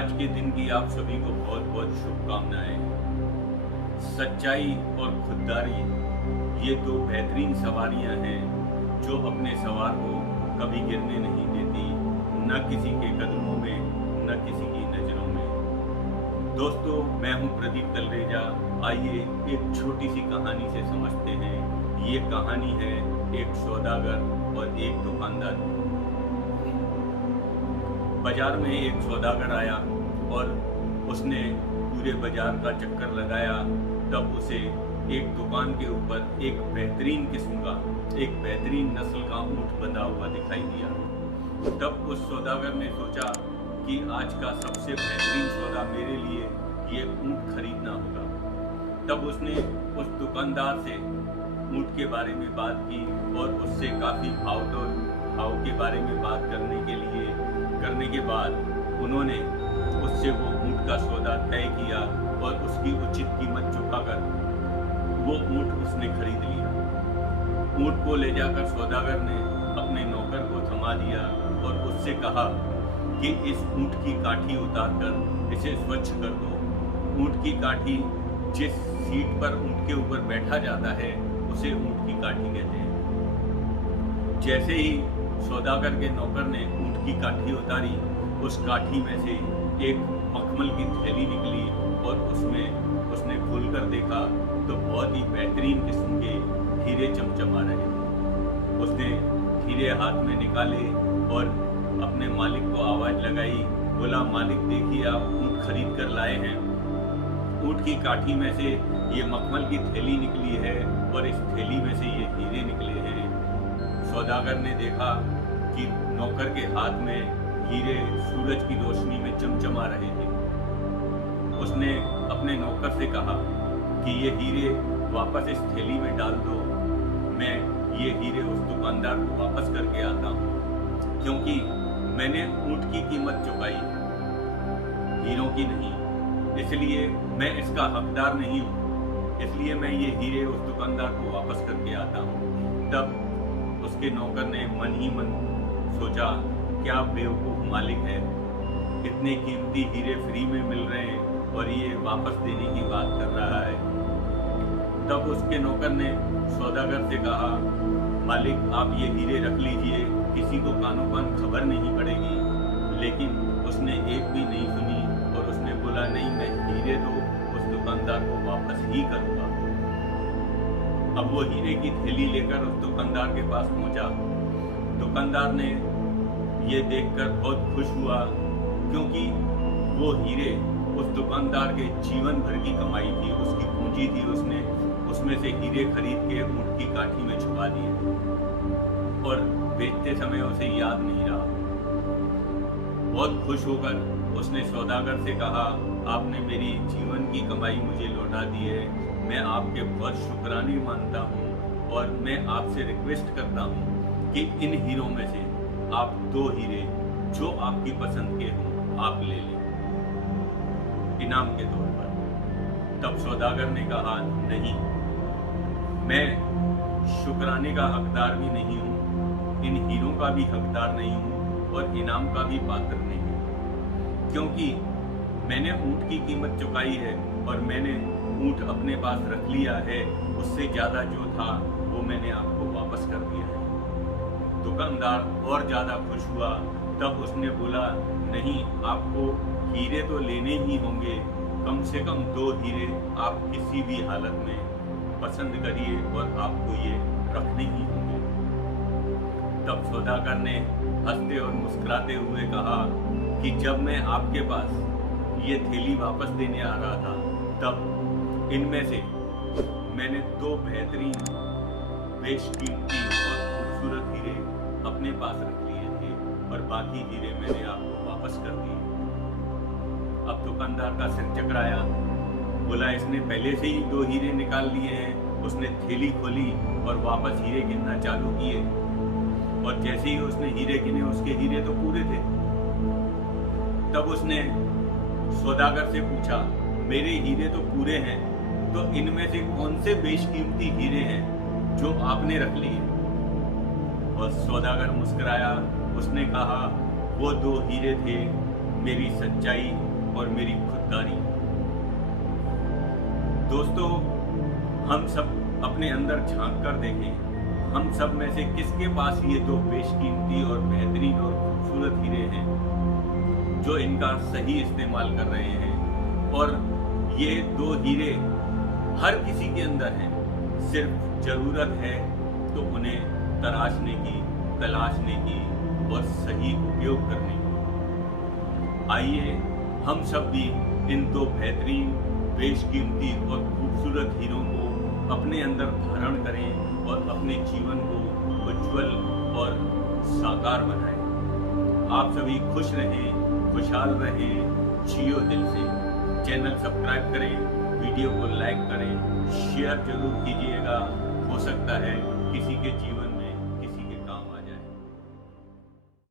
आज के दिन की आप सभी को बहुत बहुत शुभकामनाएं। सच्चाई और खुददारी ये दो बेहतरीन सवारियां हैं जो अपने सवार को कभी गिरने नहीं देती, न किसी के कदमों में न किसी की नज़रों में। दोस्तों, मैं हूं प्रदीप तलरेजा। आइए एक छोटी सी कहानी से समझते हैं। ये कहानी है एक सौदागर और एक दुकानदार की। बाजार में एक सौदागर आया और उसने पूरे बाजार का चक्कर लगाया। तब उसे एक दुकान के ऊपर एक बेहतरीन किस्म का, एक बेहतरीन नस्ल का ऊंट बंधा हुआ दिखाई दिया। तब उस सौदागर ने सोचा कि आज का सबसे बेहतरीन सौदा मेरे लिए ये ऊंट खरीदना होगा। तब उसने उस दुकानदार से ऊंट के बारे में बात की और उससे काफ़ी भाव के बारे में बात करने के बाद उन्होंने उससे वो ऊंट का सौदा तय किया और उसकी उचित कीमत चुकाकर वो ऊंट उसने खरीद लिया। ऊंट को ले जाकर सौदागर ने अपने नौकर को थमा दिया और उससे कहा कि इस ऊंट की काठी उतारकर इसे स्वच्छ कर दो। ऊंट की काठी, जिस सीट पर ऊंट के ऊपर बैठा जाता है उसे ऊंट की काठी कहते हैं। जैसे ही सौदागर के नौकर ने ऊंट की काठी उतारी, उस काठी में से एक मखमल की थैली निकली और उसमें उसने खोलकर देखा तो बहुत ही बेहतरीन किस्म के हीरे चमचमा रहे थे। उसने हीरे हाथ में निकाले और अपने मालिक को आवाज़ लगाई, बोला, मालिक देखिए, आप ऊंट खरीद कर लाए हैं। ऊंट की काठी में से ये मखमल की थैली निकली है और इस थैली में से ये हीरे निकले हैं। सौदागर ने देखा कि नौकर के हाथ में हीरे सूरज की रोशनी में चमचमा रहे थे। उसने अपने नौकर से कहा कि ये हीरे वापस इस थैली में डाल दो, मैं ये हीरे उस दुकानदार को वापस करके आता हूँ, क्योंकि मैंने ऊंट की कीमत चुकाई, हीरों की नहीं, इसलिए मैं इसका हकदार नहीं हूँ, इसलिए मैं ये हीरे उस दुकानदार को वापस करके आता हूँ। तब उसके नौकर ने मन ही मन सोचा, क्या बेवकूफ़ मालिक है, इतने कीमती हीरे फ्री में मिल रहे हैं और ये वापस देने की बात कर रहा है। तब उसके नौकर ने सौदागर से कहा, मालिक आप ये हीरे रख लीजिए, किसी को कानो कान खबर नहीं पड़ेगी। लेकिन उसने एक भी नहीं सुनी और उसने बोला, नहीं, मैं हीरे तो उस दुकानदार को वापस ही करूँगा। अब वो हीरे की थैली लेकर उस दुकानदार के पास पहुंचा। दुकानदार ने ये देखकर बहुत खुश हुआ, क्योंकि वो हीरे उस दुकानदार के जीवन भर की कमाई थी, उसकी पूंजी थी। उसने उसमें से हीरे खरीद के ऊंट की काठी में छुपा दिए और बेचते समय उसे याद नहीं रहा। बहुत खुश होकर उसने सौदागर से कहा, आपने मेरी जीवन की कमाई मुझे लौटा दी है, मैं आपके बहुत शुक्राने मानता हूँ और मैं आपसे रिक्वेस्ट करता हूँ कि इन हीरों में से आप 2 हीरे जो आपकी पसंद के हों आप ले लें इनाम के तौर पर। तब सौदागर ने कहा, नहीं, मैं शुक्राने का हकदार भी नहीं हूँ, इन हीरों का भी हकदार नहीं हूँ और इनाम का भी पात्र नहीं हूँ, क्योंकि मैंने ऊंट की कीमत चुकाई है और मैंने ऊंट अपने पास रख लिया है, उससे ज़्यादा जो था वो मैंने आपको वापस कर दिया है। दुकानदार और ज़्यादा खुश हुआ। तब उसने बोला, नहीं, आपको हीरे तो लेने ही होंगे, कम से कम 2 हीरे आप किसी भी हालत में पसंद करिए और आपको ये रखने ही होंगे। तब सौदागर ने हंसते और मुस्कुराते हुए कहा कि जब मैं आपके पास ये थैली वापस देने आ रहा था, तब इनमें से मैंने 2 बेहतरीन, बेशकीमती और खूबसूरत हीरे अपने पास रख लिए थे और बाकी हीरे मैंने आपको वापस कर दिए। अब दुकानदार का सिर चकराया, बोला, इसने पहले से ही 2 हीरे निकाल लिए हैं। उसने थैली खोली और वापस हीरे गिनना चालू किए और जैसे ही उसने हीरे गिने, उसके हीरे तो पूरे थे। तब उसने सौदागर से पूछा, मेरे हीरे तो पूरे हैं, तो इनमें से कौन से बेशकीमती हीरे हैं जो आपने रख लिए? और सौदागर मुस्कुराया। उसने कहा, वो 2 हीरे थे मेरी सच्चाई और मेरी खुददारी। दोस्तों, हम सब अपने अंदर झांक कर देखें, हम सब में से किसके पास ये दो बेशकीमती और बेहतरीन और खूबसूरत हीरे हैं जो इनका सही इस्तेमाल कर रहे हैं। और ये दो हीरे हर किसी के अंदर हैं, सिर्फ जरूरत है तो उन्हें तराशने की, तलाशने की और सही उपयोग करने की। आइए हम सब भी इन दो बेहतरीन, बेशकीमती और खूबसूरत हीरों को अपने अंदर धारण करें और अपने जीवन को उज्जवल और साकार बनाएं। आप सभी खुश रहें, खुशहाल रहें, जियो दिल से। चैनल सब्सक्राइब करें, वीडियो को लाइक करें, शेयर जरूर कीजिएगा। हो सकता है किसी के जीवन